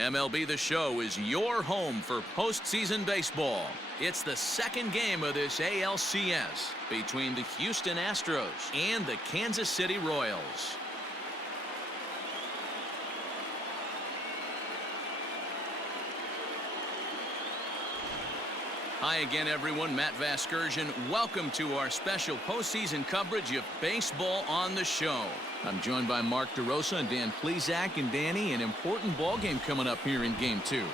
MLB The Show is your home for postseason baseball. It's the second game of this ALCS between the Houston Astros and the Kansas City Royals. Hi again, everyone. Matt Vasgersian. Welcome to our special postseason coverage of Baseball on the Show. I'm joined by Mark DeRosa and Dan Plesac. And Danny, an important ball game coming up here in Game 2.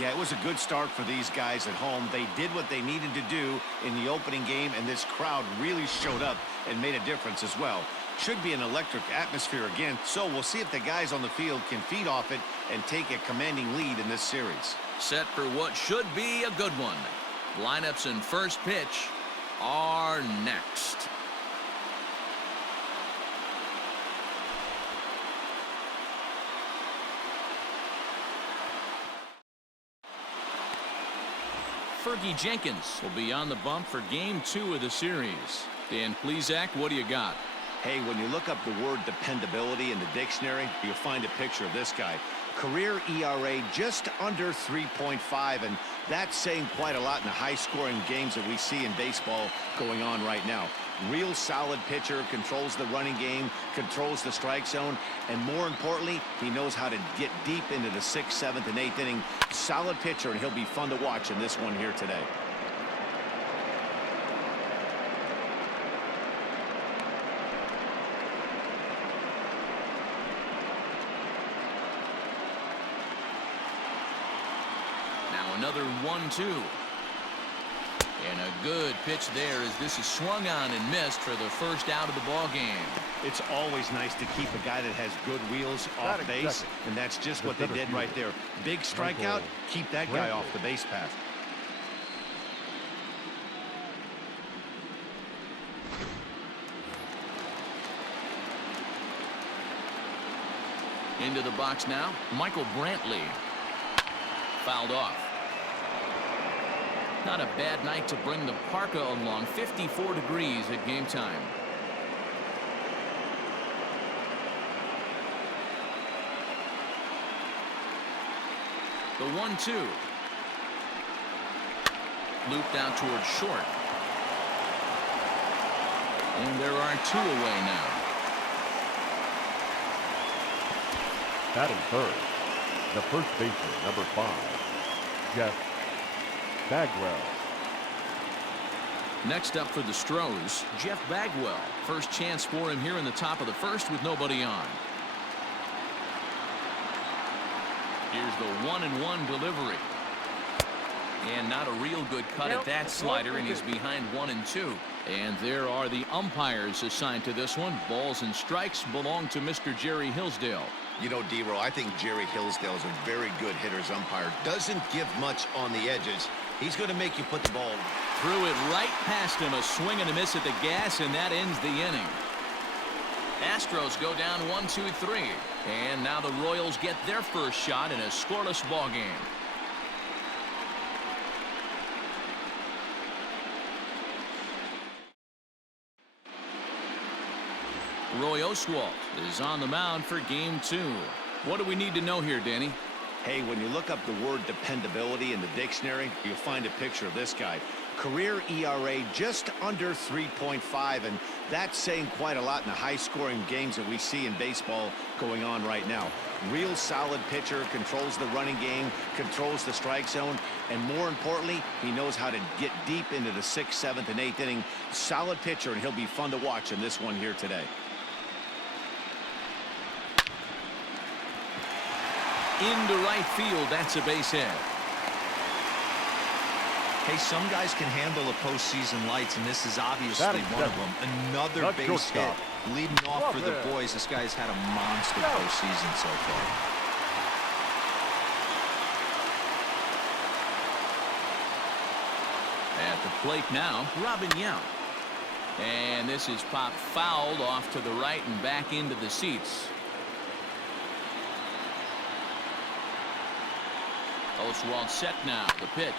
Yeah, it was a good start for these guys at home. They did what they needed to do in the opening game, and this crowd really showed up and made a difference as well. Should be an electric atmosphere again, so we'll see if the guys on the field can feed off it and take a commanding lead in this series. Set for what should be a good one. Lineups and first pitch are next. Fergie Jenkins will be on the bump for Game 2 of the series. Dan Plesac, what do you got? Hey, when you look up the word dependability in the dictionary, you'll find a picture of this guy. Career ERA just under 3.5, and that's saying quite a lot in the high-scoring games that we see in baseball going on right now. Real solid pitcher, controls the running game, controls the strike zone, and more importantly, he knows how to get deep into the 6th, 7th, and 8th inning. Solid pitcher, and he'll be fun to watch in this one here today. Another 1-2. And a good pitch there as this is swung on and missed for the first out of the ball game. It's always nice to keep a guy that has good wheels off base, and that's just what they did right there. Big strikeout, keep that guy off the base path. Into the box now, Michael Brantley. Fouled off. Not a bad night to bring the parka along. 54 degrees at game time. The 1-2. Looped out towards short. And there are 2 away now. Batting third, the first baseman, number 5, Jeff Bagwell. Next up for the Astros, Jeff Bagwell. First chance for him here in the top of the first with nobody on. Here's the 1-1 delivery. And not a real good cut at that slider, and he's behind 1-2. And there are the umpires assigned to this one. Balls and strikes belong to Mr. Jerry Hillsdale. You know, D-Row, I think Jerry Hillsdale is a very good hitter's umpire. Doesn't give much on the edges. He's going to make you put the ball. Threw it right past him. A swing and a miss at the gas, and that ends the inning. Astros go down 1-2-3. And now the Royals get their first shot in a scoreless ball game. Roy Oswalt is on the mound for Game 2. What do we need to know here, Danny? Hey, when you look up the word dependability in the dictionary, you'll find a picture of this guy. Career ERA just under 3.5, and that's saying quite a lot in the high-scoring games that we see in baseball going on right now. Real solid pitcher, controls the running game, controls the strike zone, and more importantly, he knows how to get deep into the 6th, 7th, and 8th inning. Solid pitcher, and he'll be fun to watch in this one here today. Into right field, that's a base hit. Hey, some guys can handle the postseason lights, and this is obviously one of them. Another base hit, leading off for the boys. This guy's had a monster postseason so far. At the plate now, Robin Yount. And this is popped fouled off to the right and back into the seats. Oswalt set now. The pitch.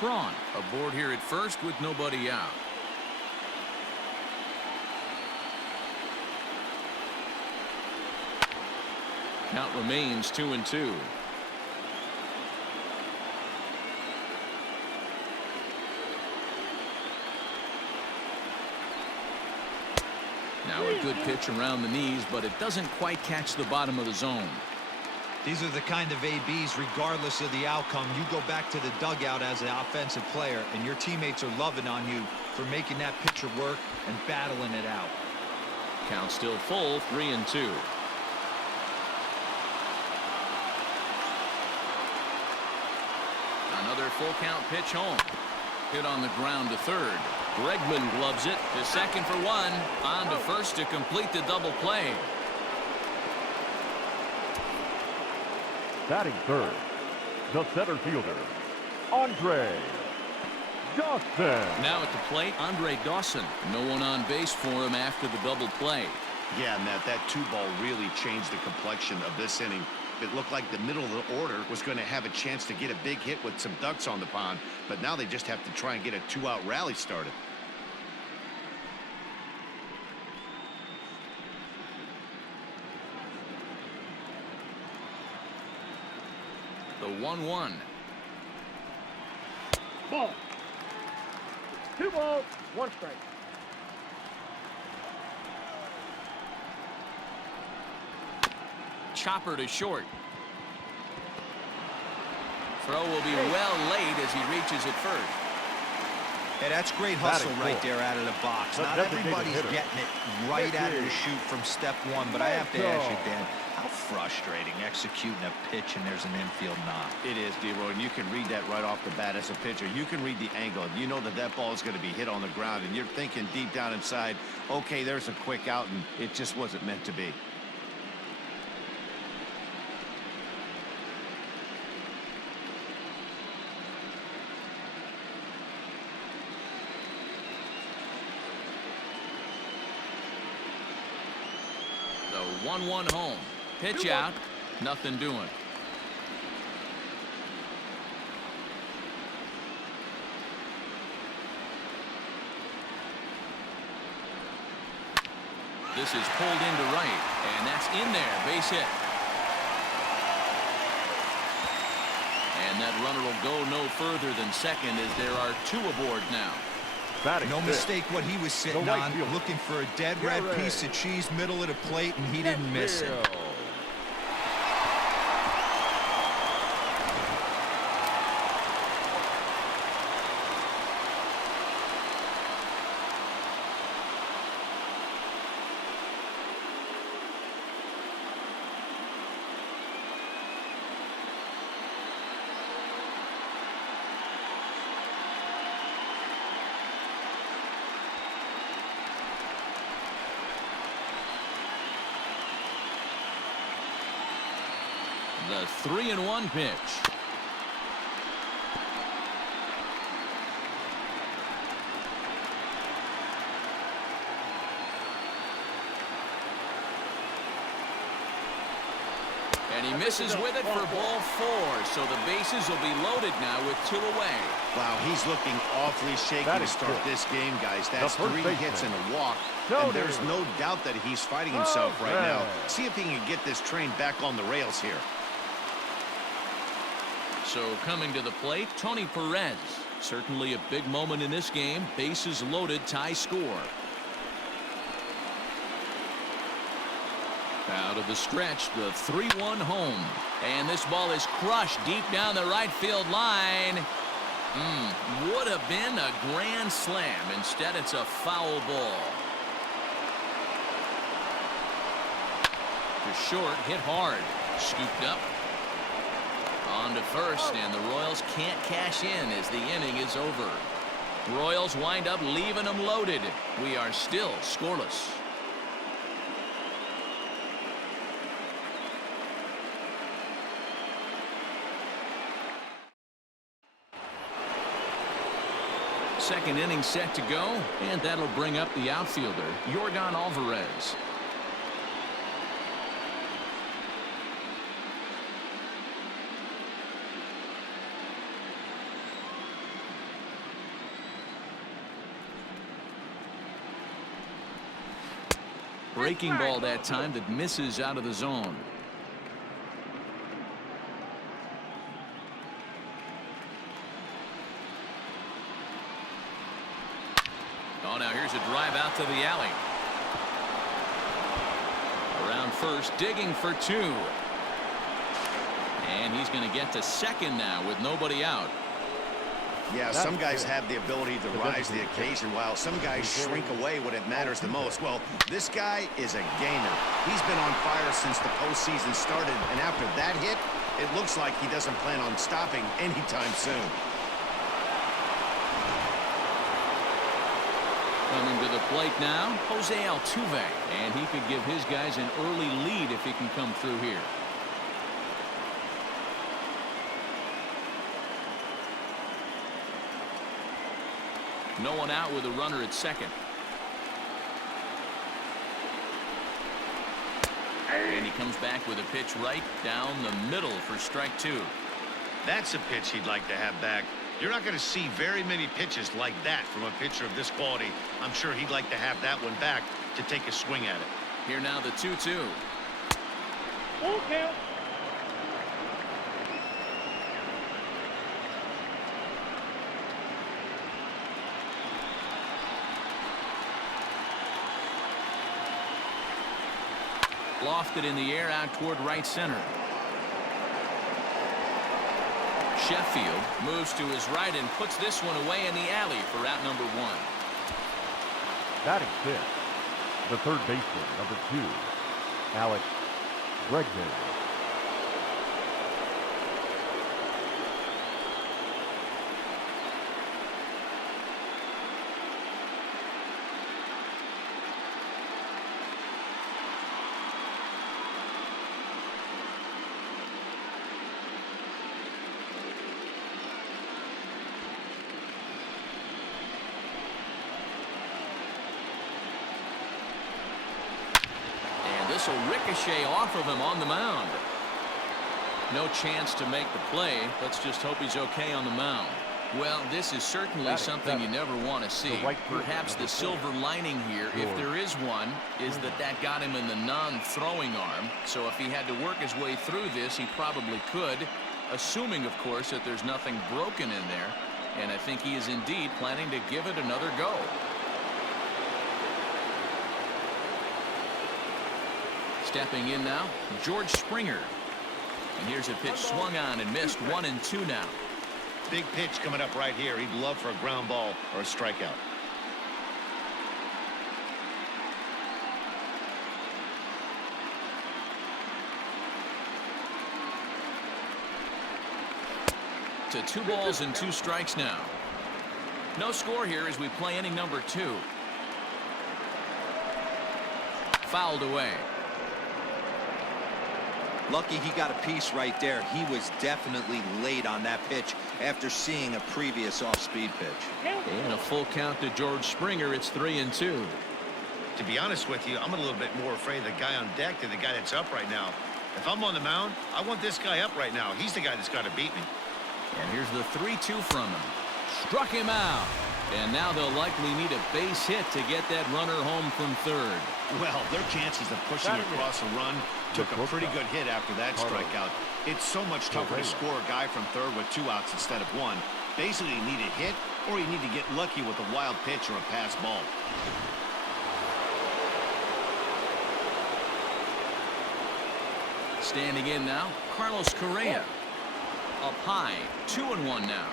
Braun aboard here at first with nobody out. Count remains 2-2. Now a good pitch around the knees, but it doesn't quite catch the bottom of the zone. These are the kind of ABs, regardless of the outcome. You go back to the dugout as an offensive player, and your teammates are loving on you for making that pitcher work and battling it out. Count still full, 3-2. Another full count pitch home. Hit on the ground to third. Bregman gloves it to second for one. On to first to complete the double play. Batting third, the center fielder, Andre Dawson. Now at the plate, Andre Dawson. No one on base for him after the double play. Yeah, Matt, that 2-ball really changed the complexion of this inning. It looked like the middle of the order was going to have a chance to get a big hit with some ducks on the pond, but now they just have to try and get a 2-out rally started. The 1-1. Ball. 2 balls, 1 strike. Chopper to short. Throw will be well late as he reaches it first. Hey, that's great hustle right there out of the box. Not everybody's getting it right out of the chute from step one, but I have to ask you, Dan, how frustrating executing a pitch and there's an infield knock. It is, D-Roy, and you can read that right off the bat as a pitcher. You can read the angle. You know that that ball is going to be hit on the ground, and you're thinking deep down inside, okay, there's a quick out, and it just wasn't meant to be. The 1-1 home. Pitch out. Nothing doing. This is pulled into right, and that's in there. Base hit. And that runner will go no further than second as there are 2 aboard now. No mistake what he was sitting on, looking for a dead red piece of cheese middle of the plate, and he didn't miss it. The 3-1 pitch. And he misses with it for ball 4. So the bases will be loaded now with 2 away. Wow, he's looking awfully shaky to start this game, guys. That's 3 hits and a walk. And there's no doubt that he's fighting himself right now. See if he can get this train back on the rails here. So coming to the plate, Tony Perez. Certainly a big moment in this game. Bases loaded, tie score. Out of the stretch, the 3-1 home. And this ball is crushed deep down the right field line. Would have been a grand slam. Instead, it's a foul ball. To short, hit hard. Scooped up. On to first, and the Royals can't cash in as the inning is over. Royals wind up leaving them loaded. We are still scoreless. Second inning set to go, and that'll bring up the outfielder, Yordan Alvarez. Breaking ball that time that misses out of the zone. out to the alley. Around first, digging for 2. And he's going to get to second now with nobody out. Yeah, some guys have the ability to rise to the occasion while some guys shrink away when it matters the most. Well, this guy is a gamer. He's been on fire since the postseason started, and after that hit, it looks like he doesn't plan on stopping anytime soon. Coming to the plate now, Jose Altuve, and he could give his guys an early lead if he can come through here. No one out with a runner at second. And he comes back with a pitch right down the middle for strike 2. That's a pitch he'd like to have back. You're not going to see very many pitches like that from a pitcher of this quality. I'm sure he'd like to have that one back to take a swing at it. Here now the 2-2. Full count. Lofted in the air out toward right center. Sheffield moves to his right and puts this one away in the alley for out number 1. Batting fifth, the third baseman, number 2, Alex Bregman. This will ricochet off of him on the mound. No chance to make the play. Let's just hope he's okay on the mound. Well, this is certainly something you never want to see. Perhaps the silver lining here, if there is one, is that got him in the non-throwing arm. So if he had to work his way through this, he probably could, assuming, of course, that there's nothing broken in there. And I think he is indeed planning to give it another go. Stepping in now, George Springer. And here's a pitch swung on and missed. 1-2 now. Big pitch coming up right here. He'd love for a ground ball or a strikeout. To 2 balls and 2 strikes now. No score here as we play inning number 2. Fouled away. Lucky he got a piece right there. He was definitely late on that pitch after seeing a previous off-speed pitch. And a full count to George Springer. It's 3-2. To be honest with you, I'm a little bit more afraid of the guy on deck than the guy that's up right now. If I'm on the mound, I want this guy up right now. He's the guy that's got to beat me. And here's the 3-2 from him. Struck him out. And now they'll likely need a base hit to get that runner home from third. Well, their chances of pushing across a run took a pretty good hit after that strikeout. It's so much tougher to score a guy from third with 2 outs instead of 1. Basically, you need a hit or you need to get lucky with a wild pitch or a pass ball. Standing in now, Carlos Correa. Up high, 2-1 now.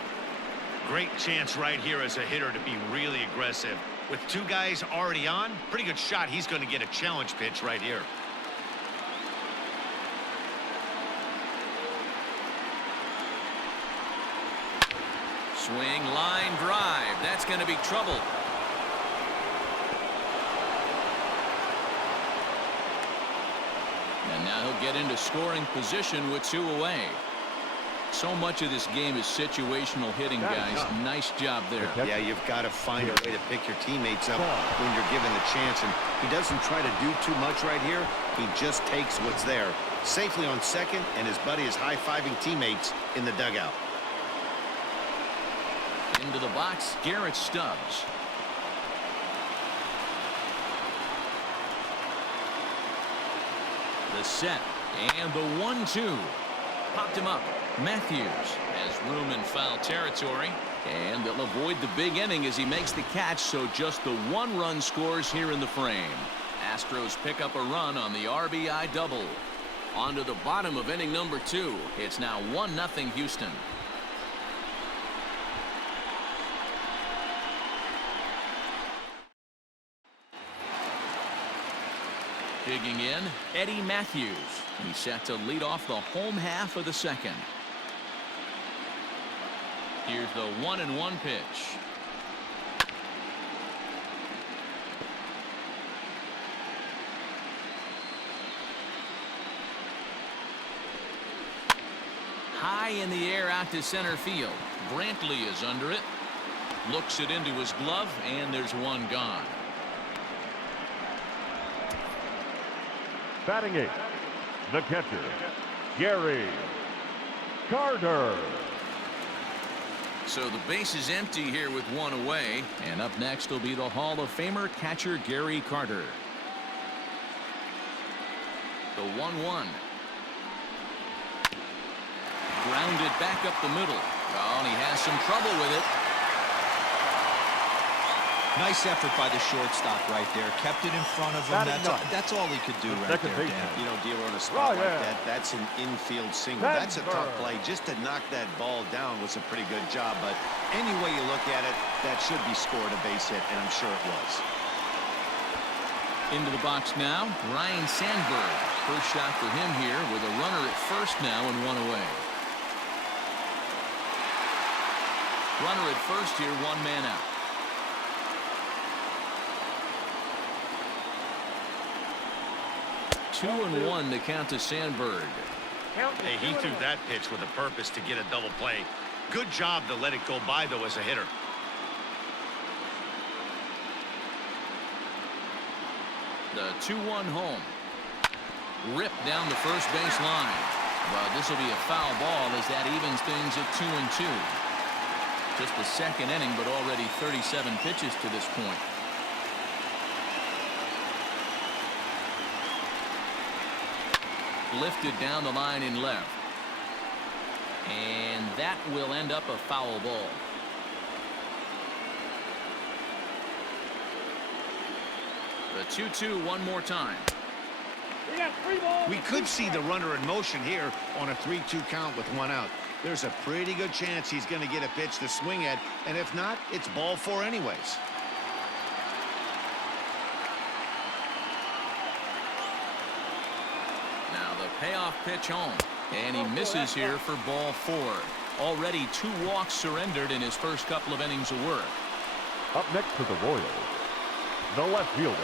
Great chance right here as a hitter to be really aggressive. With 2 guys already on, pretty good shot. He's going to get a challenge pitch right here. Swing, line drive. That's going to be trouble. And now he'll get into scoring position with 2 away. So much of this game is situational hitting, guys. Nice job there. Yeah, you've got to find a way to pick your teammates up when you're given the chance. And he doesn't try to do too much right here. He just takes what's there. Safely on second, and his buddy is high-fiving teammates in the dugout. Into the box, Garrett Stubbs. The set and the 1-2. Popped him up. Matthews has room in foul territory, and they'll avoid the big inning as he makes the catch, so just the 1 run scores here in the frame. Astros pick up a run on the RBI double. On to the bottom of inning number 2. It's now 1-0 Houston. Digging in, Eddie Matthews. He's set to lead off the home half of the second. Here's the 1-1 pitch. High in the air out to center field. Brantley is under it. Looks it into his glove, and there's one gone. Batting 8th, the catcher, Gary Carter. So the base is empty here with 1 away. And up next will be the Hall of Famer catcher Gary Carter. The 1-1. Grounded back up the middle. Oh, and he has some trouble with it. Nice effort by the shortstop right there. Kept it in front of him. That's all he could do right there, Dan. You know, dealer on a spot like that, that's an infield single. That's a tough play. Just to knock that ball down was a pretty good job. But any way you look at it, that should be scored a base hit, and I'm sure it was. Into the box now, Ryan Sandberg. First shot for him here with a runner at first now and 1 away. Runner at first here, 1 man out. Two and 1 to count to Sandberg. Hey, he threw that pitch with a purpose to get a double play. Good job to let it go by, though, as a hitter. The 2-1 home. Ripped down the first base line. But this will be a foul ball as that evens things at 2-2. Just the second inning, but already 37 pitches to this point. Lifted down the line in left. And that will end up a foul ball. The 2-2 one more time. We could see the runner in motion here on a 3-2 count with 1 out. There's a pretty good chance he's going to get a pitch to swing at, and if not, it's ball 4 anyways. Now the payoff pitch home, and he misses here for ball 4. Already 2 walks surrendered in his first couple of innings of work. Up next to the Royals, the left fielder,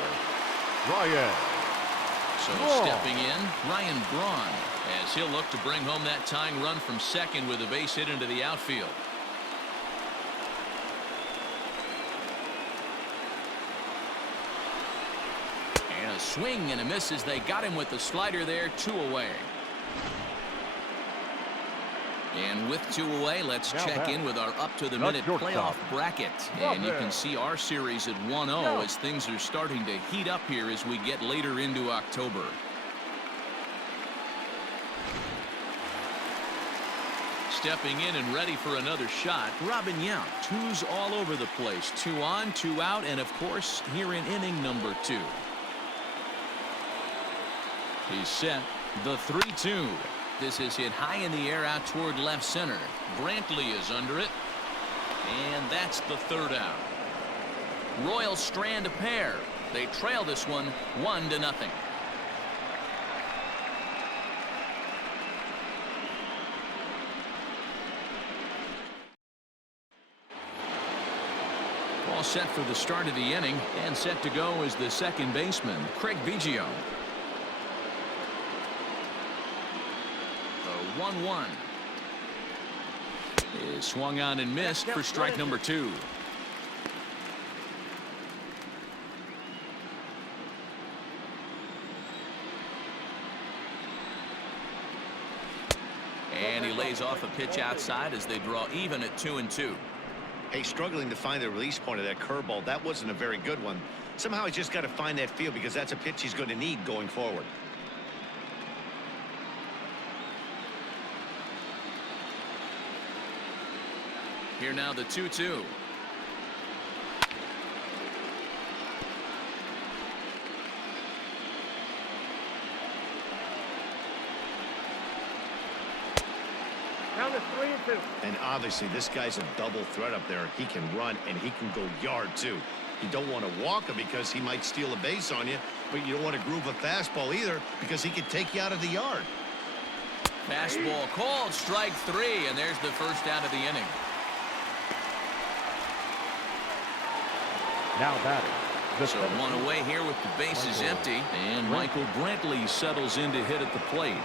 Ryan. So stepping in, Ryan Braun, as he'll look to bring home that tying run from second with a base hit into the outfield. And a swing and a miss as they got him with the slider there, 2 away. And with 2 away, let's check in with our up-to-the-minute playoff bracket. And you can see our series at 1-0 as things are starting to heat up here as we get later into October. Stepping in and ready for another shot, Robin Yount. 2's all over the place. 2 on, 2 out, and of course, here in inning number 2. He's set. The 3-2. This is hit high in the air out toward left center. Brantley is under it. And that's the 3rd out. Royals strand a pair. They trail this one 1-0. All set for the start of the inning, and set to go is the second baseman, Craig Biggio. 1-1 is swung on and missed for strike number 2. And he lays off a pitch outside as they draw even at 2-2. Hey, struggling to find the release point of that curveball. That wasn't a very good one. Somehow he's just got to find that feel because that's a pitch he's going to need going forward. Here now the 2-2. Down to 3-2. And obviously this guy's a double threat up there. He can run and he can go yard too. You don't want to walk him because he might steal a base on you, but you don't want to groove a fastball either because he could take you out of the yard. Fastball called, strike 3, and there's the first out of the inning. Now batting. The So one away here with the bases empty, and Michael Brantley settles in to hit at the plate.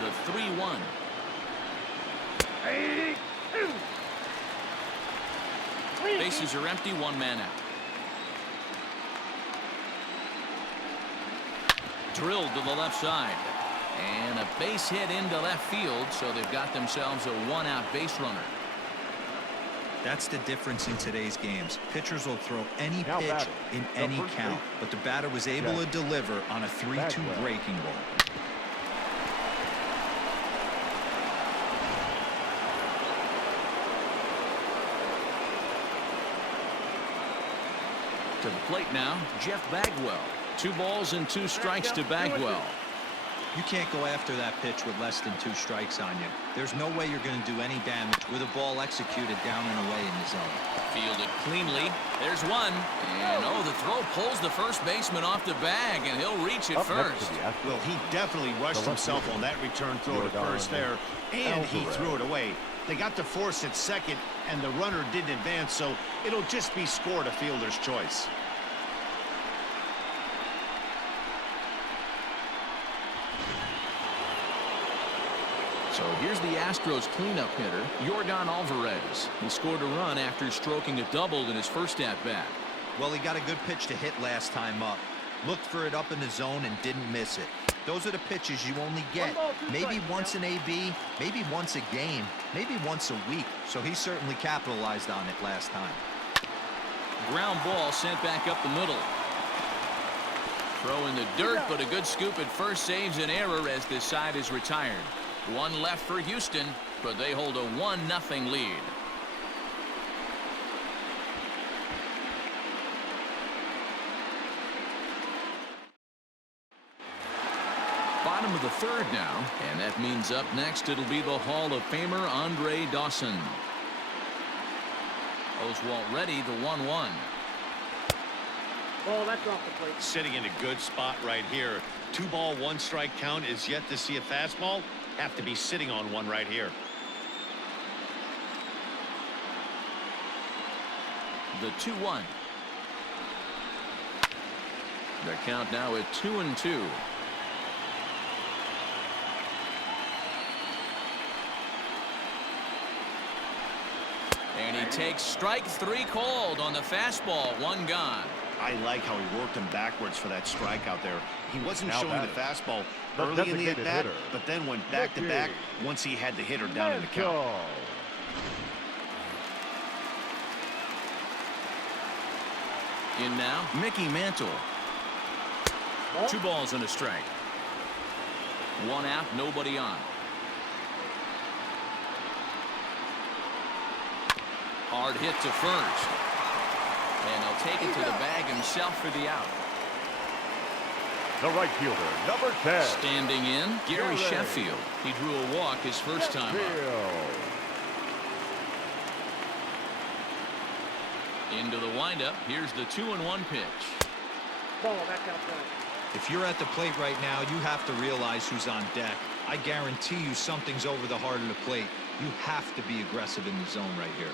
The 3-1. Bases are empty, one man out. Drilled to the left side. And a base hit into left field, so they've got themselves a one-out base runner. That's the difference in today's games. Pitchers will throw any Now pitch batting. in The any first count, base. but the batter was able to deliver on a 3-2 Bagwell. breaking ball. To the plate now, Jeff Bagwell. 2 balls and 2 strikes to Bagwell. You can't go after that pitch with less than 2 strikes on you. There's no way you're going to do any damage with a ball executed down and away in the zone. Fielded cleanly. There's one. And oh, the throw pulls the first baseman off the bag, and he'll reach it Up next first. to the Astros. Well, he definitely rushed The left himself fielder. on that return throw to Jordan first there, and he Alvarez. threw it away. They got to force at second, and the runner didn't advance, so it'll just be scored a fielder's choice. So here's the Astros cleanup hitter, Jordan Alvarez. He scored a run after stroking a double in his first at-bat. Well, he got a good pitch to hit last time up. Looked for it up in the zone and didn't miss it. Those are the pitches you only get. Maybe once an AB, maybe once a game, maybe once a week. So he certainly capitalized on it last time. Ground ball sent back up the middle. Throw in the dirt, but a good scoop at first saves an error as this side is retired. One left for Houston, but they hold a 1-0 lead. Bottom of the third now, and that means up next it'll be the Hall of Famer Andre Dawson. Oswalt ready, the 1-1. Ball, that's off the plate. Sitting in a good spot right here. 2-ball, 1-strike count is yet to see a fastball. Have to be sitting on one right here. The 2-1. Their count now at 2-2. And he takes strike 3 called on the fastball. 1 gone. I like how he worked him backwards for that strike out there. He wasn't Now showing the batting. fastball The early in the designated at-bat, hitter. but then went back-to-back once he had the hitter down in the count. Go. In now, Mickey Mantle. 2 balls and a strike. 1 out, nobody on. Hard hit to first. And he'll take it to the bag himself for the out. The right fielder, number 10. Standing in, Gary Gary. Sheffield. He drew a walk his first time up. Sheffield. Into the windup. Here's the 2-1 pitch. Ball, that's outside. If you're at the plate right now, you have to realize who's on deck. I guarantee you something's over the heart of the plate. You have to be aggressive in the zone right here.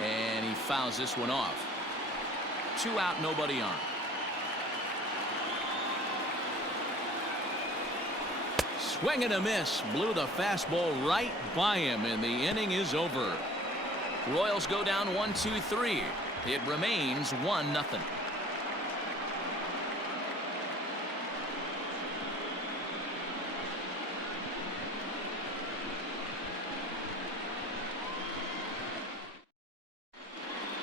And he fouls this one off. 2 out, nobody on. Swing and a miss. Blew the fastball right by him, and the inning is over. Royals go down 1-2-3. It remains 1-0.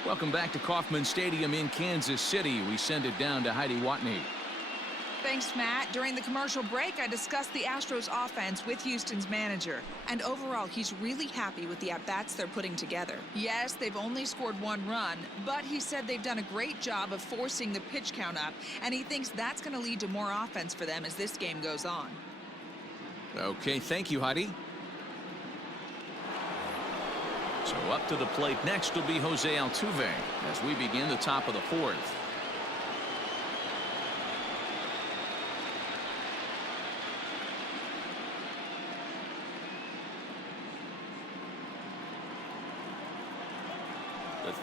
Welcome back to Kauffman Stadium in Kansas City. We send it down to Heidi Watney. Thanks, Matt. During the commercial break, I discussed the Astros offense with Houston's manager. And overall, he's really happy with the at-bats they're putting together. Yes, they've only scored 1 run, but he said they've done a great job of forcing the pitch count up, and he thinks that's going to lead to more offense for them as this game goes on. Okay, thank you, Heidi. So up to the plate next will be Jose Altuve as we begin the top of the 4th.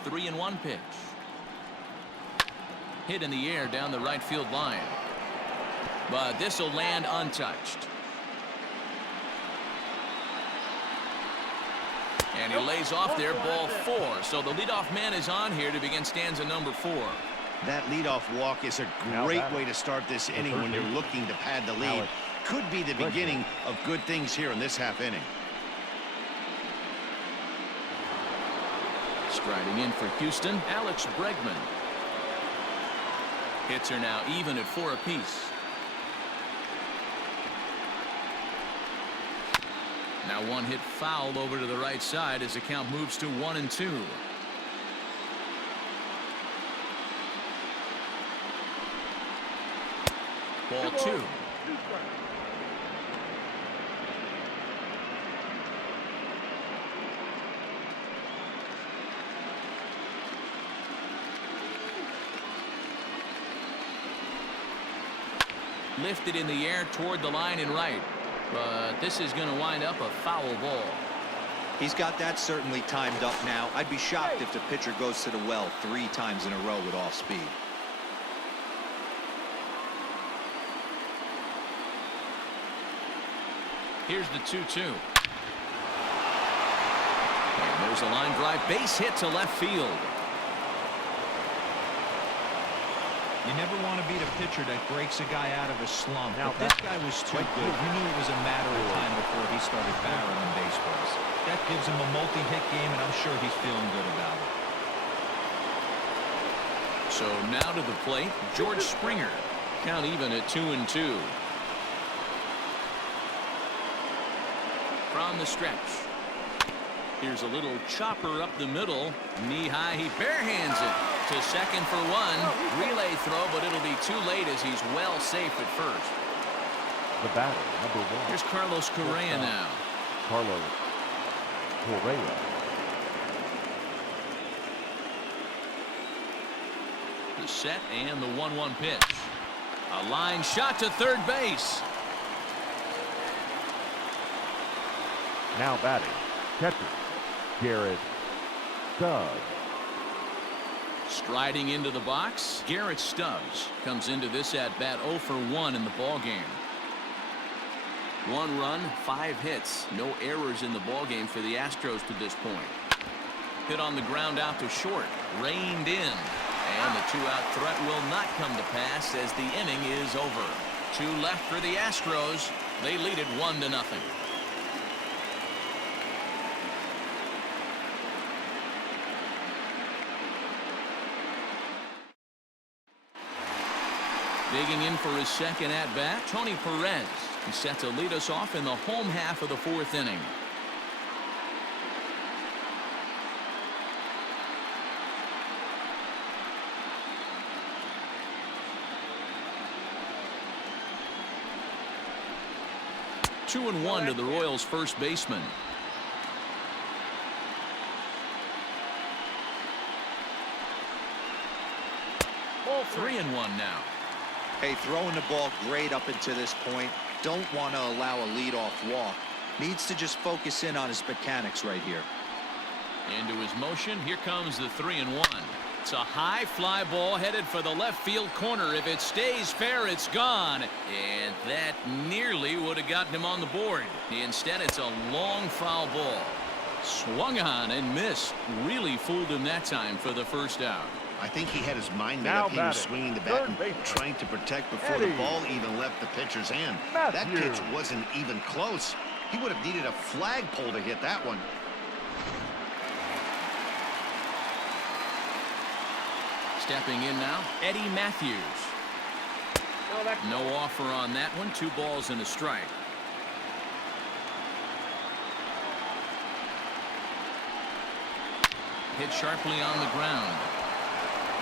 The 3-1 pitch. Hit in the air down the right field line. But this will land untouched. And he lays off there, ball 4. So the leadoff man is on here to begin stanza number 4. That leadoff walk is a great way to start this inning when you're looking to pad the lead. Could be the beginning of good things here in this half inning. Striding in for Houston, Alex Bregman. Hits are now even at 4 apiece. Now one hit foul over to the right side as the count moves to 1-2. Ball 2. Lifted in the air toward the line and right. But this is going to wind up a foul ball. He's got that certainly timed up now. I'd be shocked if the pitcher goes to the well 3 times in a row with off speed. Here's the 2-2. And there's a line drive base hit to left field. You never want to beat a pitcher that breaks a guy out of a slump. Now but this guy was too good. You knew it was a matter of time before he started barreling baseballs. That gives him a multi-hit game, and I'm sure he's feeling good about it. So now to the plate, George Springer. Count even at 2-2. From the stretch. Here's a little chopper up the middle. Knee high, he barehands it to second for 1. Relay throw, but it'll be too late as he's well safe at first. The batter, number 1. Here's Carlos Correa now. Carlos Correa. The set and the 1-1 pitch. A line shot to third base. Now batting, catcher Garrett Stubbs. Striding into the box, Garrett Stubbs comes into this at bat 0 for 1 in the ball game. 1 run, 5 hits, no errors in the ball game for the Astros to this point. Hit on the ground out to short, reined in, and the 2-out threat will not come to pass as the inning is over. 2 left for the Astros. They lead it 1-0. Digging in for his second at-bat, Tony Perez. He's set to lead us off in the home half of the 4th inning. Two and 1 to the Royals' first baseman. Ball 3-1 now. Hey, throwing the ball great up until this point. Don't want to allow a leadoff walk. Needs to just focus in on his mechanics right here. Into his motion. Here comes the 3-1. It's a high fly ball headed for the left field corner. If it stays fair, it's gone. And that nearly would have gotten him on the board. Instead, it's a long foul ball. Swung on and missed. Really fooled him that time for the first out. I think he had his mind made up. He was swinging the bat and trying to protect before the ball even left the pitcher's hand. That pitch wasn't even close. He would have needed a flagpole to hit that one. Stepping in now, Eddie Matthews. No, that's No offer on that one. 2 balls and a strike. Hit sharply on the ground.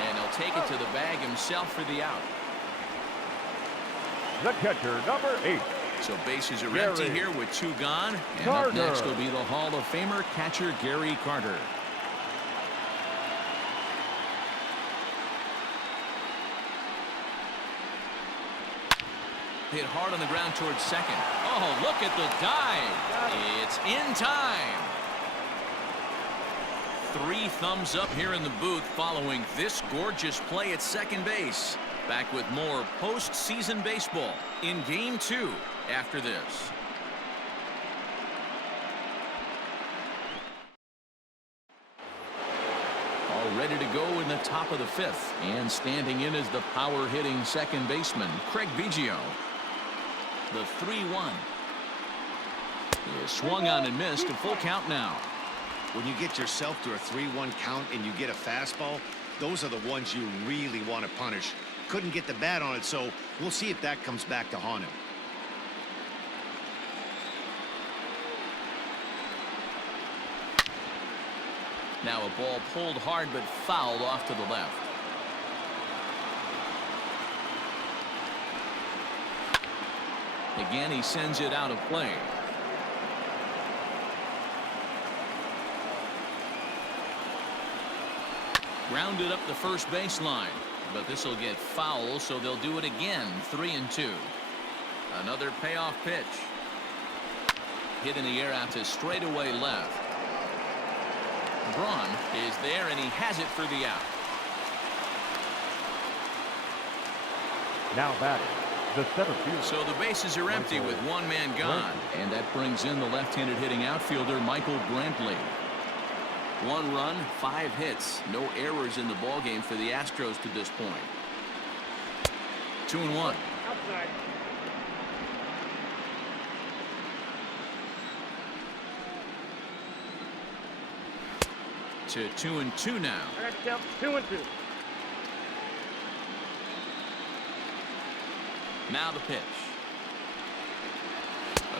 And he'll take it to the bag himself for the out. The catcher, number 8. So bases are Gary empty here with 2 gone. And up Carter. next will be the Hall of Famer catcher Gary Carter. Hit hard on the ground towards second. Oh, look at the dive. It's in time. 3 thumbs up here in the booth following this gorgeous play at second base. Back with more postseason baseball in Game 2 after this. All ready to go in the top of the 5th. And standing in is the power-hitting second baseman, Craig Biggio. The 3-1 is swung on and missed. A full count now. When you get yourself to a 3-1 count and you get a fastball, those are the ones you really want to punish. Couldn't get the bat on it, so we'll see if that comes back to haunt him. Now a ball pulled hard but fouled off to the left. Again, he sends it out of play. Grounded up the first baseline, but this will get foul, so they'll do it again. 3-2. Another payoff pitch. Hit in the air out to straightaway left. Braun is there, and he has it for the out. Now batting, the center fielder. So the bases are empty with 1 man gone, and that brings in the left-handed hitting outfielder Michael Brantley. 1 run, 5 hits, no errors in the ballgame for the Astros to this point. 2-1. outside. To 2-2 now. I got to count 2-2. Now the pitch.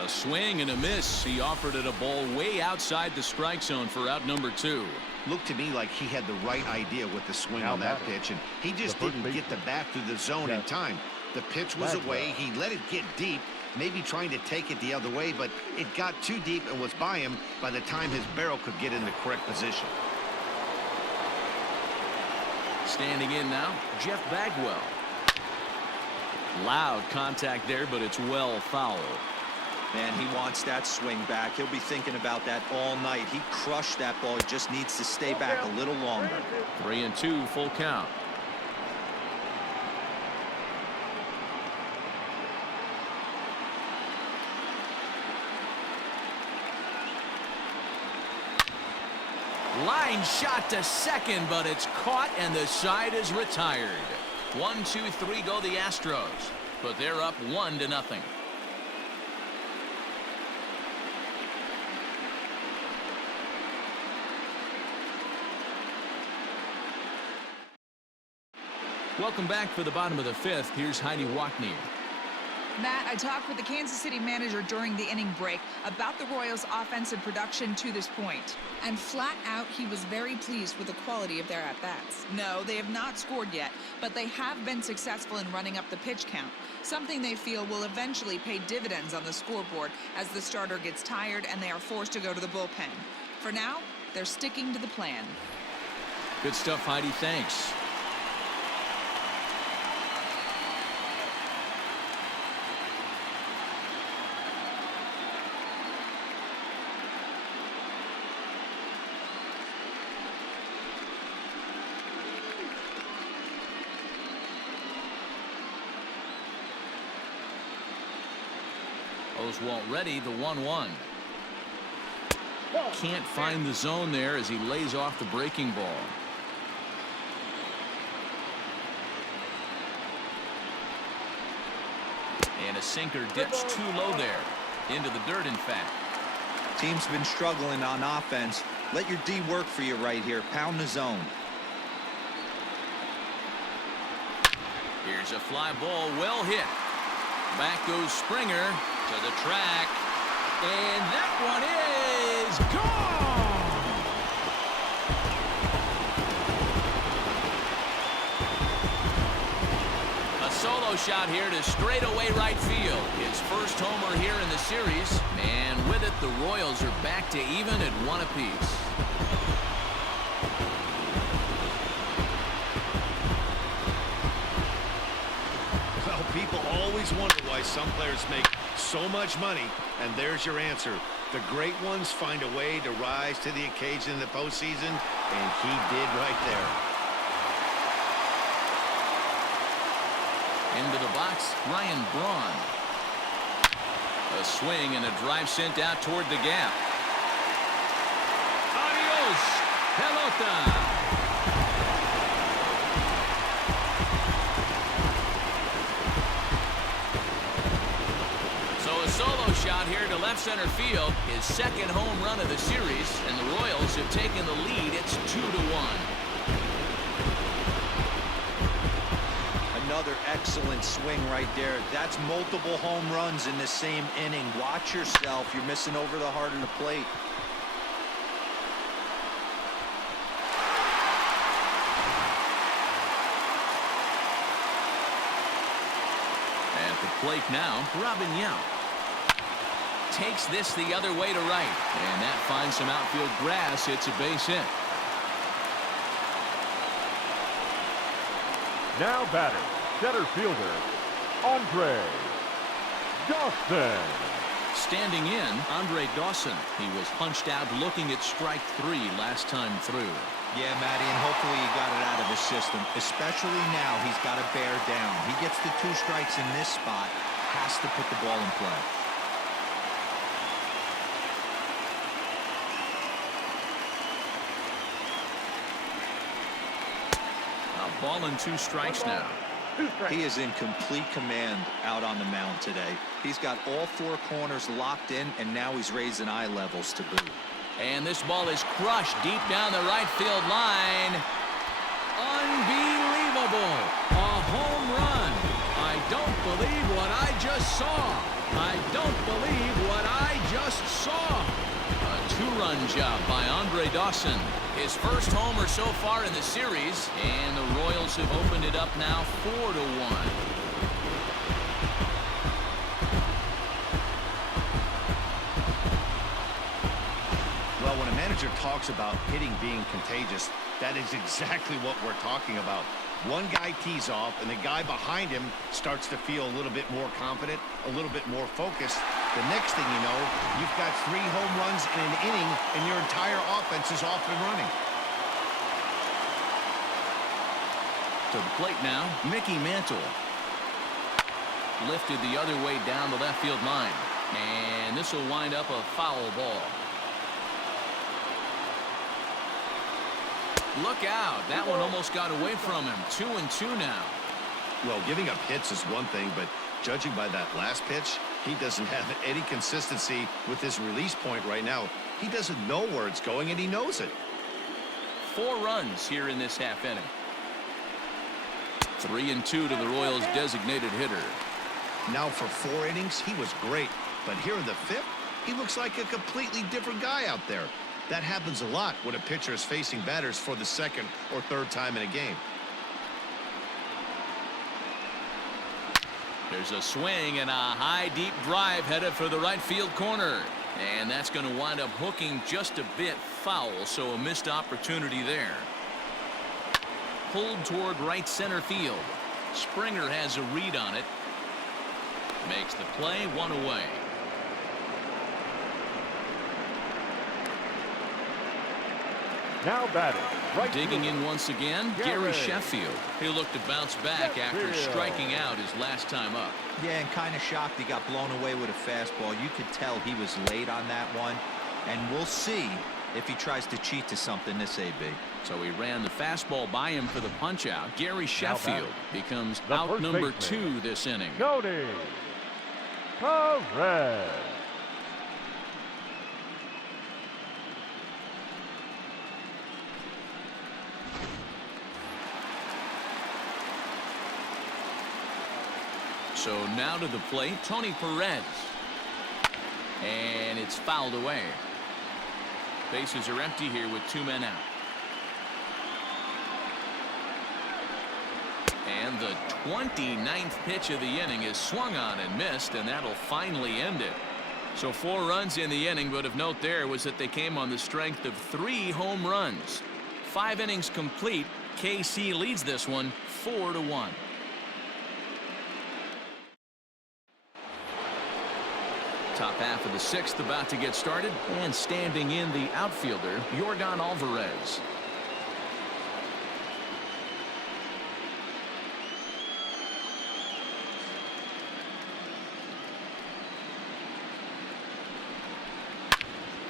A swing and a miss. He offered it a ball way outside the strike zone for out number 2. Looked to me like he had the right idea with the swing Now on that batting, pitch, and he just the first didn't get the baseman. bat through the zone in Yes. time. The pitch was Bagwell. away. He let it get deep, maybe trying to take it the other way, but it got too deep and was by him by the time his barrel could get in the correct position. Standing in now, Jeff Bagwell. Loud contact there, but it's well fouled. Man, he wants that swing back. He'll be thinking about that all night. He crushed that ball. He just needs to stay back a little longer. 3-2, full count. Line shot to second, but it's caught and the side is retired. 1, 2, 3 go the Astros, but they're up 1-0. Welcome back for the bottom of the 5th. Here's Heidi Wackney. Matt, I talked with the Kansas City manager during the inning break about the Royals' offensive production to this point. And flat out, he was very pleased with the quality of their at-bats. No, they have not scored yet, but they have been successful in running up the pitch count, something they feel will eventually pay dividends on the scoreboard as the starter gets tired and they are forced to go to the bullpen. For now, they're sticking to the plan. Good stuff, Heidi. Thanks. Oswalt ready, the 1-1. Can't find the zone there as he lays off the breaking ball. And a sinker dips too low there. Into the dirt, in fact. Team's been struggling on offense. Let your D work for you right here. Pound the zone. Here's a fly ball, well hit. Back goes Springer to the track. And that one is gone! A solo shot here to straightaway right field. His first homer here in the series. And with it, the Royals are back to even at 1 apiece. Well, people always wonder why some players make so much money, and there's your answer. The great ones find a way to rise to the occasion in the postseason, and he did right there. Into the box, Ryan Braun. A swing and a drive sent out toward the gap. Adios, pelota. So a solo shot here to left center field, his second home run of the series, and the Royals have taken the lead. It's 2-1. Another excellent swing right there. That's multiple home runs in the same inning. Watch yourself. You're missing over the heart of the plate. At the plate now, Robin Yount takes this the other way to right, and that finds some outfield grass. It's a base hit. Now batter, center fielder, Andre Dawson. Standing in, Andre Dawson. He was punched out looking at strike 3 last time through. Yeah, Matty, and hopefully he got it out of his system. Especially now, he's got to bear down. He gets the 2 strikes in this spot, has to put the ball in play. A ball and 2 strikes now. He is in complete command out on the mound today. He's got all 4 corners locked in, and now he's raising eye levels to boot. And this ball is crushed deep down the right field line. Unbelievable. A home run. I don't believe what I just saw. I don't believe what I just saw. A 2-run job by Andre Dawson. His first homer so far in the series, and the Royals have opened it up now 4-1. Well, when a manager talks about hitting being contagious, that is exactly what we're talking about. One guy tees off, and the guy behind him starts to feel a little bit more confident, a little bit more focused. The next thing you know, you've got 3 home runs in an inning, and your entire offense is off and running. To the plate now, Mickey Mantle. Lifted the other way down the left field line. And this will wind up a foul ball. Look out. That one almost got away from him. 2-2 now. Well, giving up hits is one thing, but judging by that last pitch, he doesn't have any consistency with his release point right now. He doesn't know where it's going, and he knows it. 4 runs here in this half inning. 3-2 to the Royals' designated hitter. Now for 4 innings, he was great. But here in the 5th, he looks like a completely different guy out there. That happens a lot when a pitcher is facing batters for the 2nd or 3rd time in a game. There's a swing and a high deep drive headed for the right field corner. And that's going to wind up hooking just a bit foul, so a missed opportunity there. Pulled toward right center field. Springer has a read on it. Makes the play, 1 away. Now batting, right Digging field. in once again, Gary Sheffield. He looked to bounce back after striking out his last time up. Yeah, and kind of shocked he got blown away with a fastball. You could tell he was late on that one. And we'll see if he tries to cheat to something this AB. So he ran the fastball by him for the punch out. Gary Sheffield becomes the out first number baseman, 2 this inning. Cody Perez. So now to the plate, Tony Perez. And it's fouled away. Bases are empty here with 2 men out. And the 29th pitch of the inning is swung on and missed, and that'll finally end it. So 4 runs in the inning, but of note there was that they came on the strength of 3 home runs. 5 innings complete. KC leads this one 4-1. Top half of the 6th about to get started, and standing in the outfielder, Yordan Alvarez.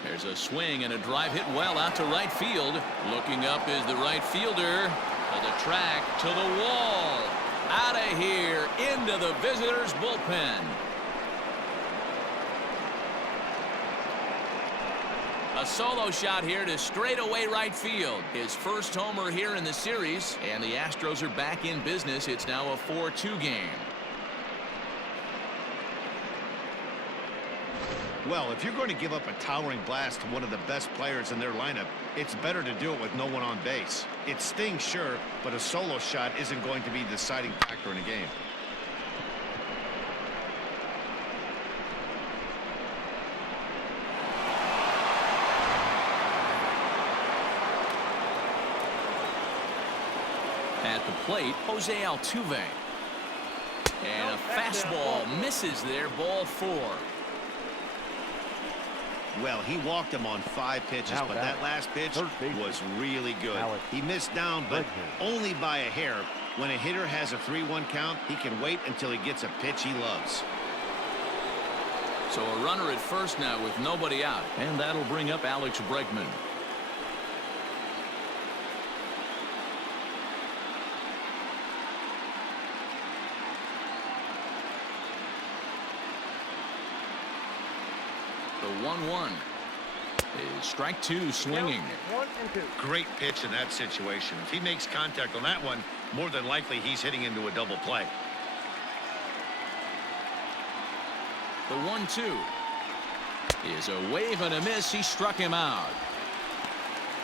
There's a swing and a drive hit well out to right field. Looking up is the right fielder. To the track, to the wall. Out of here, into the visitors' bullpen. A solo shot here to straightaway right field. His first homer here in the series, and the Astros are back in business. It's now a 4-2 game. Well, if you're going to give up a towering blast to one of the best players in their lineup, it's better to do it with no one on base. It stings, sure, but a solo shot isn't going to be the deciding factor in a game. At the plate, Jose Altuve. And a fastball misses there, ball 4. Well, he walked him on 5 pitches, but that last pitch was really good. He missed down, but only by a hair. When a hitter has a 3-1 count, he can wait until he gets a pitch he loves. So a runner at first now with nobody out, and that'll bring up Alex Bregman. The 1-1 is strike 2 swinging. 1 and 2. Great pitch in that situation. If he makes contact on that one, more than likely he's hitting into a double play. The 1-2 is a wave and a miss. He struck him out.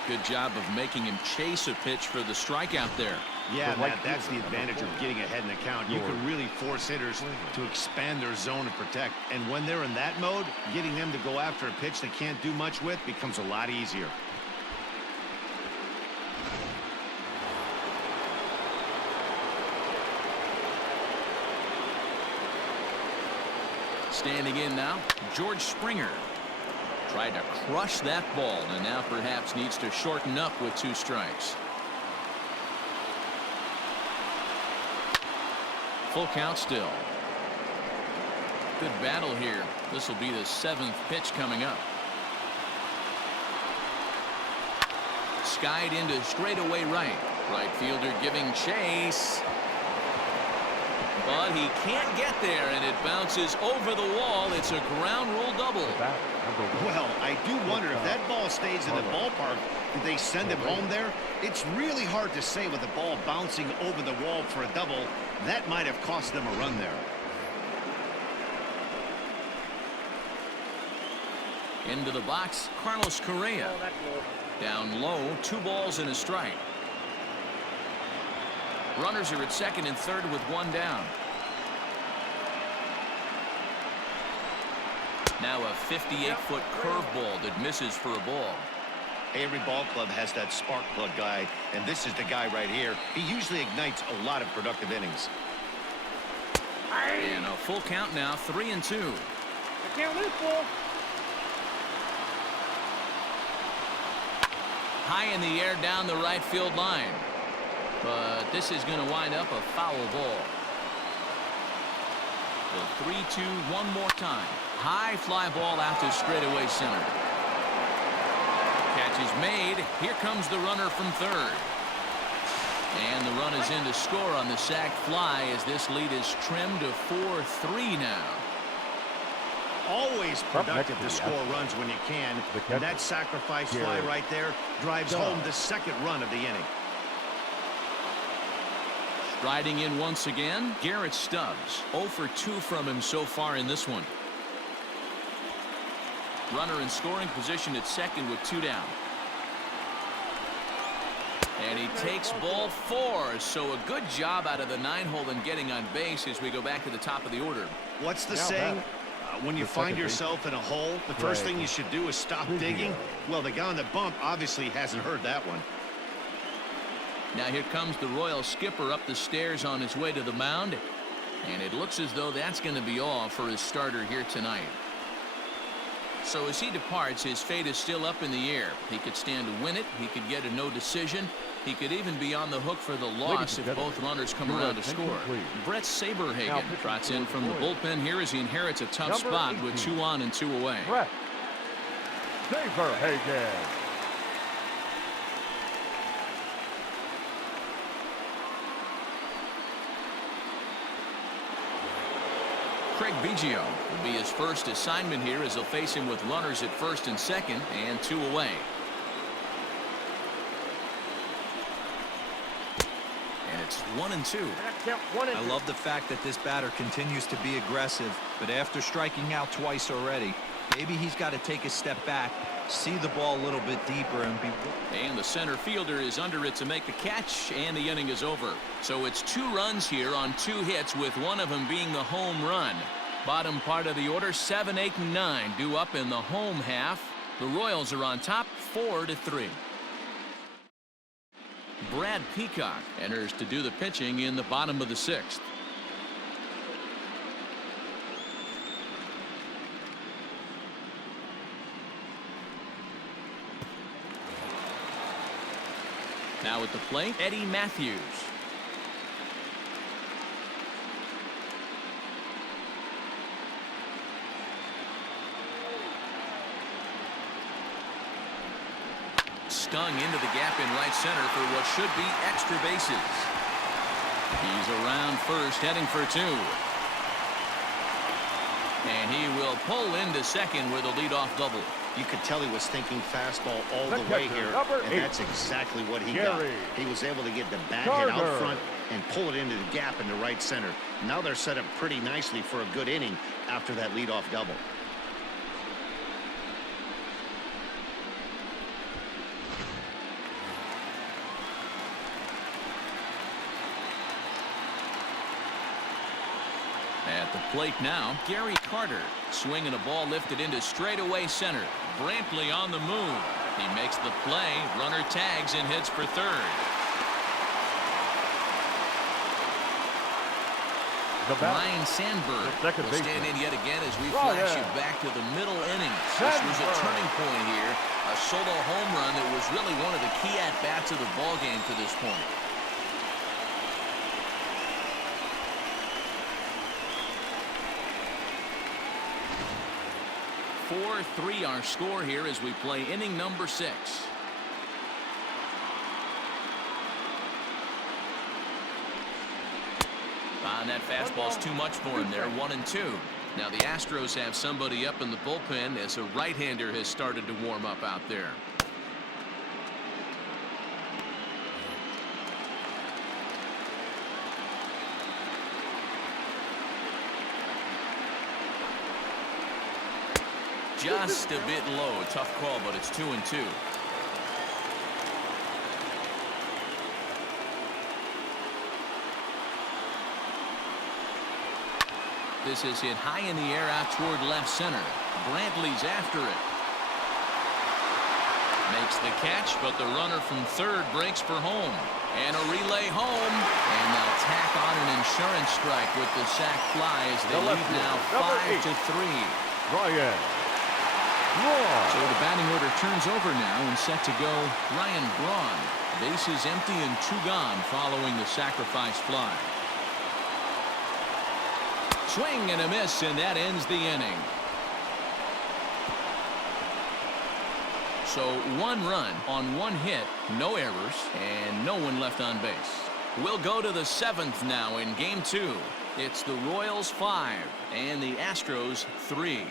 Good job of making him chase a pitch for the strikeout there. Yeah, Matt, that's the advantage of getting ahead in the count. You can really force hitters to expand their zone and protect. And when they're in that mode, getting them to go after a pitch they can't do much with becomes a lot easier. Standing in now, George Springer. Tried to crush that ball, and now perhaps needs to shorten up with 2 strikes. Full count still. Good battle here. This will be the 7th pitch coming up. Skied into straightaway right. Right fielder giving chase. But he can't get there, and it bounces over the wall. It's a ground rule double. Well, I do wonder if that ball stays in the ballpark, did they send him home there? It's really hard to say with the ball bouncing over the wall for a double. That might have cost them a run there. Into the box, Carlos Correa. Oh, that's low. Down low, 2 balls and a strike. Runners are at second and third with 1 down. Now a 58-foot curveball that misses for a ball. Every ball club has that spark plug guy, and this is the guy right here. He usually ignites a lot of productive innings. And a full count now, 3-2. The count is full. High in the air down the right field line. But this is going to wind up a foul ball. The 3-2 one more time. High fly ball out to straightaway center. Catch is made. Here comes the runner from third. And the run is in to score on the sac fly as this lead is trimmed to 4-3 now. Always productive to score runs when you can. And that sacrifice fly right there drives home the 2nd run of the inning. Riding in once again, Garrett Stubbs. 0 for 2 from him so far in this one. Runner in scoring position at second with 2 down. And he takes ball 4, so a good job out of the 9-hole in getting on base as we go back to the top of the order. What's the saying? When you find yourself in a hole, the first thing you should do is stop digging. Well, the guy on the bump obviously hasn't heard that one. Now here comes the Royals skipper up the stairs on his way to the mound. And it looks as though that's going to be all for his starter here tonight. So as he departs, his fate is still up in the air. He could stand to win it. He could get a no decision. He could even be on the hook for the loss if both runners come around to score. Brett Saberhagen trots in from the bullpen here as he inherits a tough spot with 2 on and 2 away. Brett Saberhagen. Craig Biggio will be his first assignment here as they'll face him with runners at first and second and 2 away. And it's 1 and 2. I love the fact that this batter continues to be aggressive, but after striking out twice already, maybe he's got to take a step back, see the ball a little bit deeper, and be. And the center fielder is under it to make the catch, and the inning is over. So it's 2 runs here on 2 hits, with one of them being the home run. Bottom part of the order, 7, 8, and 9 due up in the home half. The Royals are on top 4-3. Brad Peacock enters to do the pitching in the bottom of the 6th. Now at the plate, Eddie Matthews. Stung into the gap in right center for what should be extra bases. He's around first, heading for 2. And he will pull into second with a leadoff double. You could tell he was thinking fastball all the way here, and that's exactly what he got. He was able to get the bat hit out front and pull it into the gap in the right center. Now they're set up pretty nicely for a good inning after that leadoff double. At the plate now, Gary Carter swinging a ball lifted into straightaway center. Brantley on the move. He makes the play. Runner tags and hits for third. Ryan Sandberg will stand in yet again as we flash you back to the middle innings. This was a turning point here. A solo home run that was really one of the key at-bats of the ballgame to this point. 4-3 our score here as we play inning number 6. That fastball's too much for him there. 1-2. Now the Astros have somebody up in the bullpen as a right-hander has started to warm up out there. Just a bit low. Tough call, but it's 2-2. This is hit high in the air out toward left center. Brantley's after it. Makes the catch, but the runner from third breaks for home. And a relay home. And they'll tack on an insurance strike with the sac fly as they lead now 5-3. Ryan. So the batting order turns over now and set to go Ryan Braun. Bases empty and 2 gone following the sacrifice fly. Swing and a miss, and that ends the inning. So 1 run on 1 hit, no errors, and no one left on base. We'll go to the 7th now in Game 2. It's the Royals 5 and the Astros 3.